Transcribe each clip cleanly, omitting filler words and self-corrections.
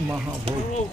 महाभोग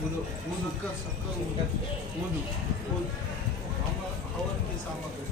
वुदू कर सबका वुदू हवन की सामग्री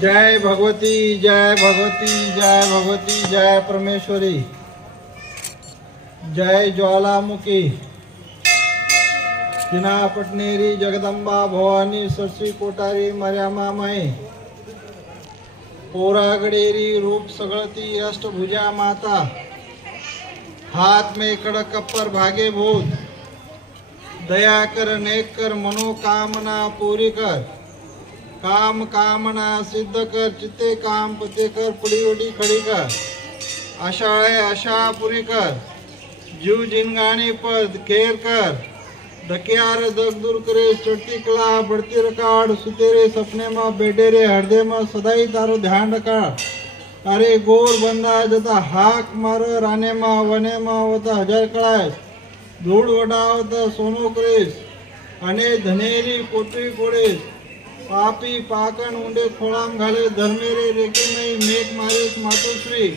जय भगवती जय भगवती जय भगवती जय परमेश्वरी जय ज्वालामुखी किना पटनेरी जगदंबा भवानी सरसी कोटारी मर्यामा माई पोरागडेरी रूप सगळती अष्टभुजा माता हाथ में कड़क कप्पर भागे भूत दया कर नेक कर मनोकामना पूरी कर काम कामना सिद्ध कर चित्ते काम पते कर पुड़ी उड़ी खड़ी कर आशा है आशा पूरी कर जीव जिनगानी पद केर कर डकियार दग दूर करे चढ़ती कला बढ़ती रकाड़ सुतेरे सपने में बेडे रे हृदय में सदाई तारो ध्यान रखा अरे गोर बंदा जता हाक मारो राने में वने में होता हजार कड़ाए धूड़ वडावता सोनो करेस अने धनेरी पोटरी कोड़ेस पापी पाकन उंडे खोळाम घाले धर्मेरे रेकेमई मेघ मारेस मातोश्री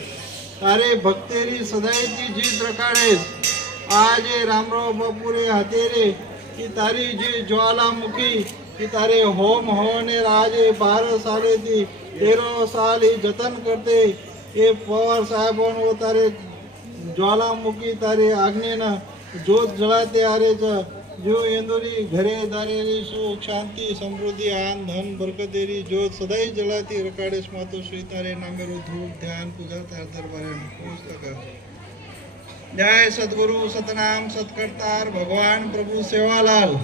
तारे भक्तेरी सदाईची जीत रकाडेस आजे रामराव बापुरे हातेरे की तारी जी ज्वालामुखी की तारे होम होने राजे 12 साले थी 13 साल ही जतन करते ये पवार साहेबों वो तारे ज्वालामुखी तारे आग्ने न जोत जलाते आरे जो इंदोरी घरे दारेरी सुख शांति समृद्धि आन धन बरकतेरी जोत सदाई जलाती रकाडेश मातो श्री तारे नामेरो धूप ध्यान पूजा तार दरबारे पूज लगा जय सद्गुरु सतनाम सतकर्तार भगवान प्रभु सेवालाल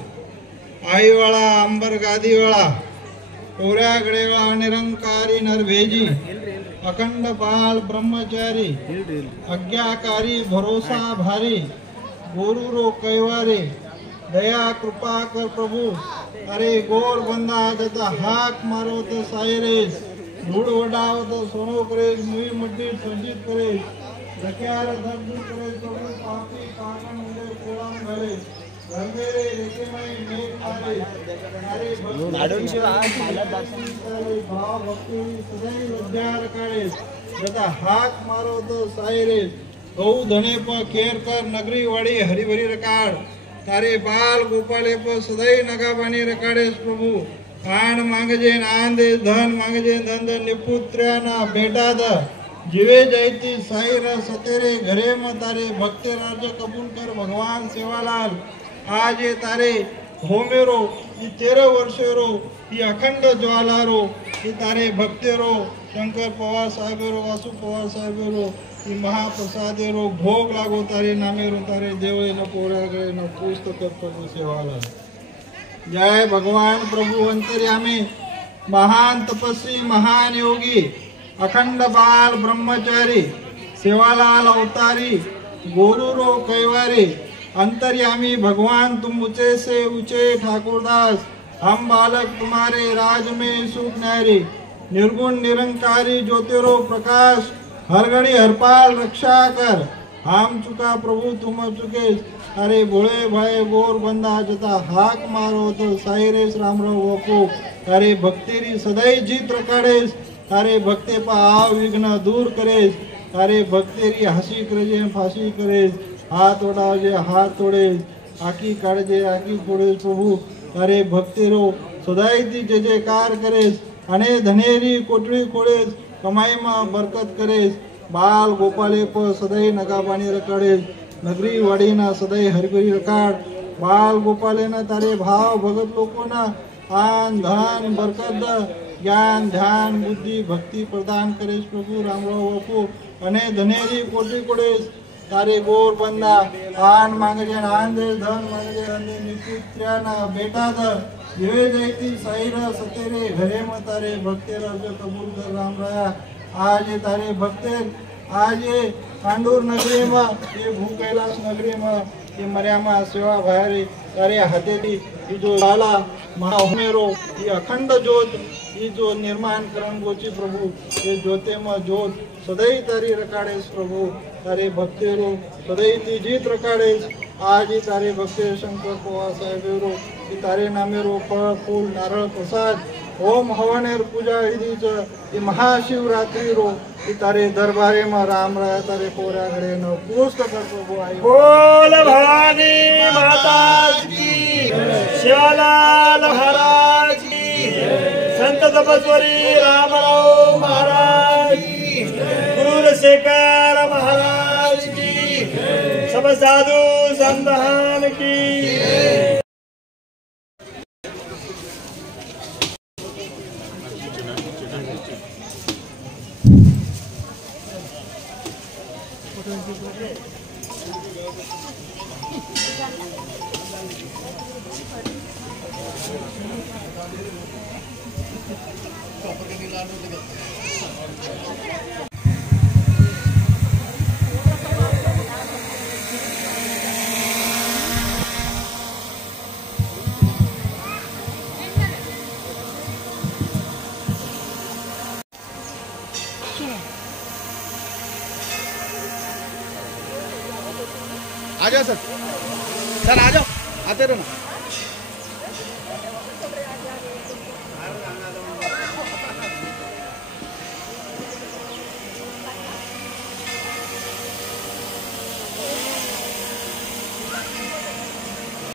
आई वाला अंबर गादी वाला कोऱ्या गडेवाळा निरंकारी नरभेजी अखंड बाल ब्रह्मचारी आज्ञाकारी भरोसा भारी गुरु रो कैवारे दया कृपा कर प्रभु अरे गोर बंदा जता हाक मारो तो सायरेस धूड़ वडाव तो सोनो करेस मुई मड्डी संजित करेस रक्यार दर्द करेस प्रभु पापी पागन मुझे कोलाम घरे घरमेरे लेके मैं मेघ मारे अरे भक्ति भाव भक्ति सदैव उद्धार करेस जता हाक मारो तो सायरेस गौ धने पर केर कर नगरी वाड़ी हरी भरी रकाड़ तारे बाल गोपाले पर सदाई नगाबानी रकाड़ेस प्रभु आण मांगजे आन दे धन मांगजे धन धन निपुत्र्याना बेटा द जीवे जयती साईर सतेरे घरे में तारे भक्ते राज्य कबूल कर भगवान सेवालाल आज ये तारे होमेरो ये 13 वर्षेरो ये अखंड ज्वालारो ये तारे भक्तेरो शंकर पवार साहेबेरो वासु पवार साहेबेरो ये महाप्रसादेरो भोग लागो तारे नामेरो तारे देवे न पोरा गए न पुस्तक प्रभु सेवाला जय भगवान प्रभु अंतर्यामी महान तपस्वी महान योगी अखंड बाल ब्रह्मचारी सेवालाल अवतारी गोरुरो कैवारी अंतर्यामी भगवान तुम ऊंचे से ऊंचे ठाकुरदास हम बालक तुम्हारे राज में सुख नारी निर्गुण निरंकारी ज्योतिरो प्रकाश हर घड़ी हरपाल रक्षा कर हम चुका प्रभु तुम चुके अरे भोले भाई गोर बंदा जता हाक मारो तो साईरेस रामराव वपो अरे भक्तेरी सदाई जीत रकाड़ेस अरे भक्ते पा आव विघ्न दूर करेस अरे भक्तेरी हसी करजे फांसी करेस हाथ ओढ़ावजे हाथ तोड़ेस आकी काढजे आकी फोड़ेस प्रभु अरे भक्तेरो सदाई ती जय जयकार करेस अने धनेरी कोटड़ी खोड़ेस कमाई में बरकत करेस बाल गोपाले पर सदाई नगाबानी रकाड़ेस नगरी वाड़ी ना सदाई हरगरी रकाड़ बाल गोपाले ना तारे भाव भगत लोगों ना आन धन बरकत ज्ञान ध्यान बुद्धि भक्ति प्रदान करेस प्रभु रामराव बापू अने धनेरी कोटी कोड़ेस तारे गोर बंदा आन मांगजे आन दे धन मांगजे अंदे निपुत्र्या ना बेटा द जीवे जयती साईर सतेरे घरे में तारे भक्ते राज्य कबूल कर राम राया आज ये तारे भक्ते आज ये पांडुर नगरी में ये भू कैलाश नगरी में ये मर्यामा सेवा भारी तारे हथेली ये जो लाला महामेरो ये अखंड ज्योत ये जो निर्माण करण गोची प्रभु ये ज्योते में ज्योत सदैव तारी रकाड़ेस प्रभु तारे भक्तेरो सदैव ती जीत रकाड़ेस आज ही तारे भक्ते शंकर पवार साहेबेरो ये तारे नामेरो फळ फूल नारळ प्रसाद ओम हवनेर पूजा हिदीच ये महाशिवरात्रि रो ये तारे दरबारे में राम राया तारे पोरा घड़े न पुस्तक प्रभु आई बोल भवानी माता की शिवलाल महाराज की संत तपस्वी रामराव महाराज की गुरु शेखर महाराज की सब साधु संतान की आ जाओ सर आ जाओ आते रहो ना।